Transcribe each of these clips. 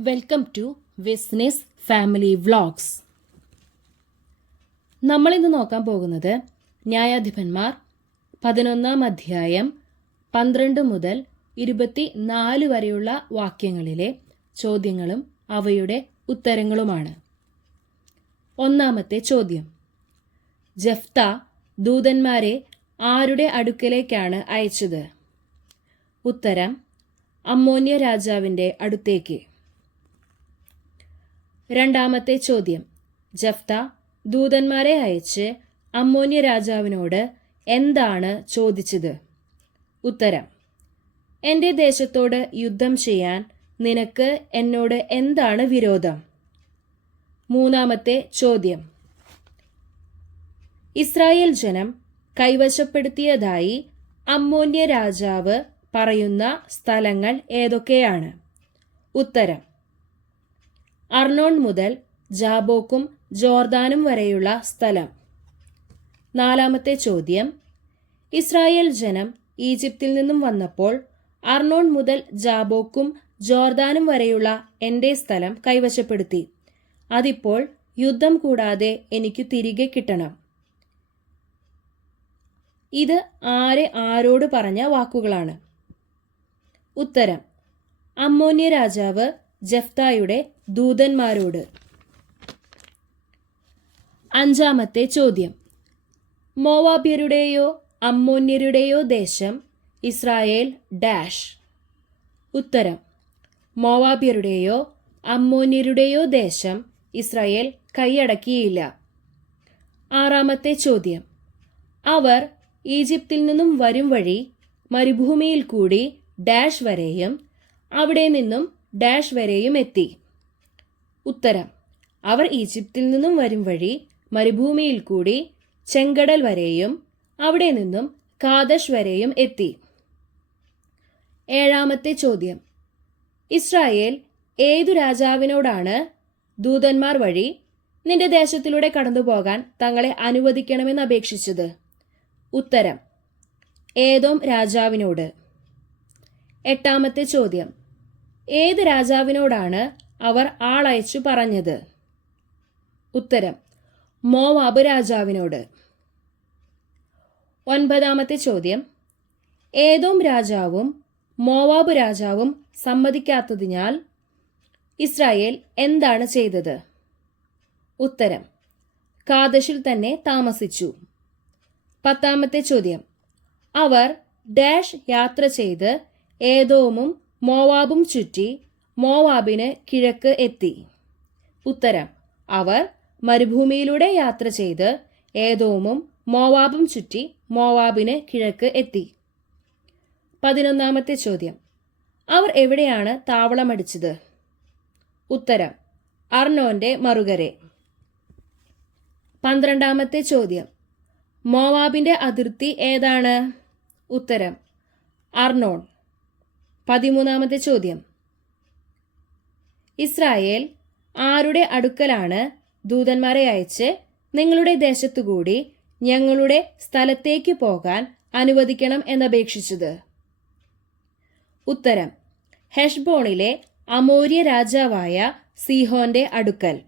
Welcome to business family vlogs നമ്മളിന്ന് നോക്കാൻ പോകുന്നത് ന്യായാധിപന്മാർ പതിനൊന്നാം അധ്യായം പന്ത്രണ്ട് മുതൽ ഇരുപത്തി നാല് വരെയുള്ള വാക്യങ്ങളിലെ ചോദ്യങ്ങളും അവയുടെ ഉത്തരങ്ങളുമാണ്. ഒന്നാമത്തെ ചോദ്യം. ജഫ്ത ദൂതന്മാരെ ആരുടെ അടുക്കലേക്കാണ് അയച്ചത്? ഉത്തരം അമ്മോന്യ രാജാവിന്റെ അടുത്തേക്ക്. രണ്ടാമത്തെ ചോദ്യം. ജഫ്ത ദൂതന്മാരെ അയച്ച് അമ്മോന്യ രാജാവിനോട് എന്താണ് ചോദിച്ചത്? ഉത്തരം. എന്റെ ദേശത്തോട് യുദ്ധം ചെയ്യാൻ നിനക്ക് എന്നോട് എന്താണ് വിരോധം? മൂന്നാമത്തെ ചോദ്യം. ഇസ്രായേൽ ജനം കൈവശപ്പെടുത്തിയതായി അമ്മോന്യ രാജാവ് പറയുന്ന സ്ഥലങ്ങൾ ഏതൊക്കെയാണ്? ഉത്തരം. അർണോൺ മുതൽ ജാബോക്കും ജോർദാനും വരെയുള്ള സ്ഥലം. നാലാമത്തെ ചോദ്യം. ഇസ്രായേൽ ജനം ഈജിപ്തിൽ നിന്നും വന്നപ്പോൾ അർണോൺ മുതൽ ജാബോക്കും ജോർദാനും വരെയുള്ള എന്റെ സ്ഥലം കൈവശപ്പെടുത്തി. അതിപ്പോൾ യുദ്ധം കൂടാതെ എനിക്ക് തിരികെ കിട്ടണം. ഇത് ആരെ ആരോട് പറഞ്ഞ വാക്കുകളാണ്. ഉത്തരം. അമ്മോന്യ രാജാവ് ജഫ്തായുടെ ദൂതന്മാരോട്. അഞ്ചാമത്തെ ചോദ്യം. മോവാബ്യരുടെയോ അമ്മോന്യരുടെയോ ദേശം ഇസ്രായേൽ ഡാഷ്. ഉത്തരം. മോവാബ്യരുടെയോ അമ്മോന്യരുടെയോ ദേശം ഇസ്രായേൽ കൈയടക്കിയില്ല. ആറാമത്തെ ചോദ്യം. അവർ ഈജിപ്തിൽ നിന്നും വരും വഴി മരുഭൂമിയിൽ കൂടി ഡാഷ് വരെയും അവിടെ നിന്നും ഡാഷ് വരെയും എത്തി. ഉത്തരം. അവർ ഈജിപ്തിൽ നിന്നും വരും വഴി മരുഭൂമിയിൽ കൂടി ചെങ്കടൽ വരെയും അവിടെ നിന്നും കാദഷ് വരെയും എത്തി. ഏഴാമത്തെ ചോദ്യം. ഇസ്രായേൽ ഏതു രാജാവിനോടാണ് ദൂതന്മാർ വഴി നിന്റെ ദേശത്തിലൂടെ കടന്നുപോകാൻ തങ്ങളെ അനുവദിക്കണമെന്ന് അപേക്ഷിച്ചത്? ഉത്തരം. ഏതോം രാജാവിനോട്. എട്ടാമത്തെ ചോദ്യം. ഏത് രാജാവിനോടാണ് അവർ ആളയച്ചു പറഞ്ഞത്? ഉത്തരം മോവാബ് രാജാവിനോട്. ഒൻപതാമത്തെ ചോദ്യം ഏതോം രാജാവും മോവാബ് രാജാവും സമ്മതിക്കാത്തതിനാൽ ഇസ്രായേൽ എന്താണ് ചെയ്തത്? ഉത്തരം കാദശിൽ തന്നെ താമസിച്ചു. പത്താമത്തെ ചോദ്യം അവർ ഡാഷ് യാത്ര ചെയ്ത് ഏതോമും മോവാബും ചുറ്റി മോവാബിന് കിഴക്ക് എത്തി. ഉത്തരം അവർ മരുഭൂമിയിലൂടെ യാത്ര ചെയ്ത് ഏതോമും മോവാബും ചുറ്റി മോവാബിന് കിഴക്ക് എത്തി. പതിനൊന്നാമത്തെ ചോദ്യം അവർ എവിടെയാണ് താവളമടിച്ചത്? ഉത്തരം അർണോന്റെ മറുകരെ. പന്ത്രണ്ടാമത്തെ ചോദ്യം മോവാബിന്റെ അതിർത്തി ഏതാണ്? ഉത്തരം അർണോൺ പതിമൂന്നാമത്തെ ചോദ്യം. ഇസ്രായേൽ ആരുടെ അടുക്കലാണ് ദൂതന്മാരെ അയച്ച് നിങ്ങളുടെ ദേശത്തുകൂടി ഞങ്ങളുടെ സ്ഥലത്തേക്ക് പോകാൻ അനുവദിക്കണം എന്നപേക്ഷിച്ചത്? ഉത്തരം ഹെഷ്ബോണിലെ അമോര്യ രാജാവായ സീഹോന്റെ അടുക്കൽ.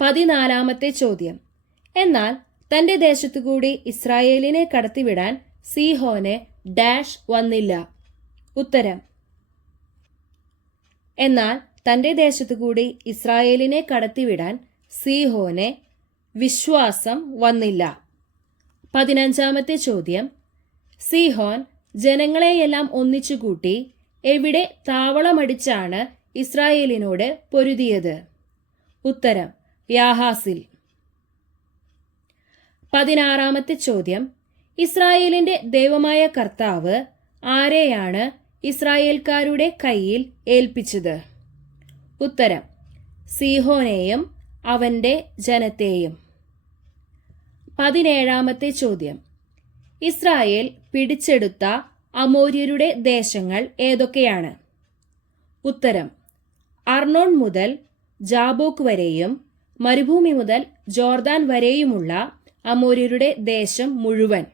പതിനാലാമത്തെ ചോദ്യം എന്നാൽ തന്റെ ദേശത്തുകൂടി ഇസ്രായേലിനെ കടത്തിവിടാൻ സീഹോന് ഡാഷ് വന്നില്ല. ഉത്തരം. എന്നാൽ തന്റെ ദേശത്തുകൂടി ഇസ്രായേലിനെ കടത്തിവിടാൻ സീഹോന് വിശ്വാസം വന്നില്ല. പതിനഞ്ചാമത്തെ ചോദ്യം. സീഹോൻ ജനങ്ങളെയെല്ലാം ഒന്നിച്ചുകൂട്ടി എവിടെ താവളമടിച്ചാണ് ഇസ്രായേലിനോട് പൊരുതിയത്? ഉത്തരം. യാഹാസിൽ. പതിനാറാമത്തെ ചോദ്യം. ഇസ്രായേലിന്റെ ദൈവമായ കർത്താവ് ആരെയാണ് ഇസ്രായേൽക്കാരുടെ കയ്യിൽ ഏൽപ്പിച്ചത്. ഉത്തരം സീഹോനെയും അവന്റെ ജനത്തെയും. പതിനേഴാമത്തെ ചോദ്യം ഇസ്രായേൽ പിടിച്ചെടുത്ത അമോര്യരുടെ ദേശങ്ങൾ ഏതൊക്കെയാണ്? ഉത്തരം അർണോൺ മുതൽ ജാബോക്ക് വരെയും മരുഭൂമി മുതൽ ജോർദാൻ വരെയുമുള്ള അമോര്യരുടെ ദേശം മുഴുവൻ.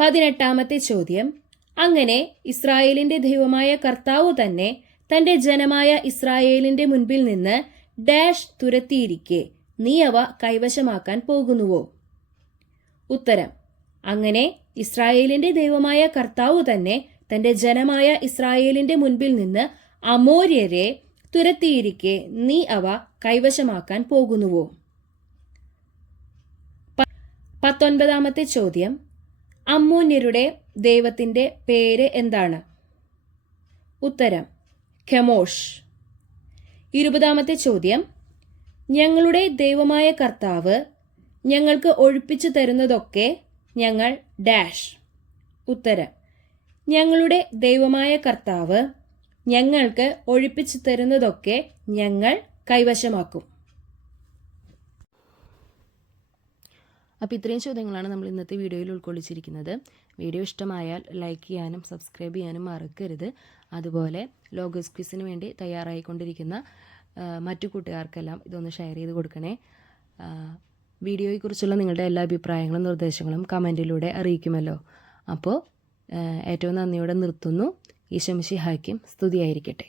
പതിനെട്ടാമത്തെ ചോദ്യം അങ്ങനെ ഇസ്രായേലിന്റെ ദൈവമായ കർത്താവ് തന്നെ തന്റെ ജനമായ ഇസ്രായേലിന്റെ മുൻപിൽ നിന്ന് ഡാഷ് തുരത്തിയിരിക്കെ നീ അവ കൈവശമാക്കാൻ പോകുന്നുവോ? ഉത്തരം അങ്ങനെ ഇസ്രായേലിന്റെ ദൈവമായ കർത്താവ് തന്നെ തന്റെ ജനമായ ഇസ്രായേലിന്റെ മുൻപിൽ നിന്ന് അമോര്യരെ തുരത്തിയിരിക്കെ നീ അവ കൈവശമാക്കാൻ പോകുന്നുവോ? പത്തൊൻപതാമത്തെ ചോദ്യം അമ്മൂന്യരുടെ ദൈവത്തിന്റെ പേര് എന്താണ്? ഉത്തരം ഖമോഷ്. ഇരുപതാമത്തെ ചോദ്യം ഞങ്ങളുടെ ദൈവമായ കർത്താവ് ഞങ്ങൾക്ക് ഒഴിപ്പിച്ചു തരുന്നതൊക്കെ ഞങ്ങൾ ഡാഷ്. ഉത്തരം ഞങ്ങളുടെ ദൈവമായ കർത്താവ് ഞങ്ങൾക്ക് ഒഴിപ്പിച്ചു തരുന്നതൊക്കെ ഞങ്ങൾ കൈവശമാക്കും. അപ്പോൾ ഇത്രയും ചോദ്യങ്ങളാണ് നമ്മൾ ഇന്നത്തെ വീഡിയോയിൽ ഉൾക്കൊള്ളിച്ചിരിക്കുന്നത്. വീഡിയോ ഇഷ്ടമായാൽ ലൈക്ക് ചെയ്യാനും സബ്സ്ക്രൈബ് ചെയ്യാനും മറക്കരുത്. അതുപോലെ ലോഗസ് ക്വിസിന് വേണ്ടി തയ്യാറായിക്കൊണ്ടിരിക്കുന്ന മറ്റു കൂട്ടുകാർക്കെല്ലാം ഇതൊന്ന് ഷെയർ ചെയ്ത് കൊടുക്കണേ. വീഡിയോയെക്കുറിച്ചുള്ള നിങ്ങളുടെ എല്ലാ അഭിപ്രായങ്ങളും നിർദ്ദേശങ്ങളും കമന്റിലൂടെ അറിയിക്കുമല്ലോ. അപ്പോൾ ഏറ്റവും നന്ദിയോടെ നിർത്തുന്നു. ഈശംഷി ഹാക്കിം സ്തുതിയായിരിക്കട്ടെ.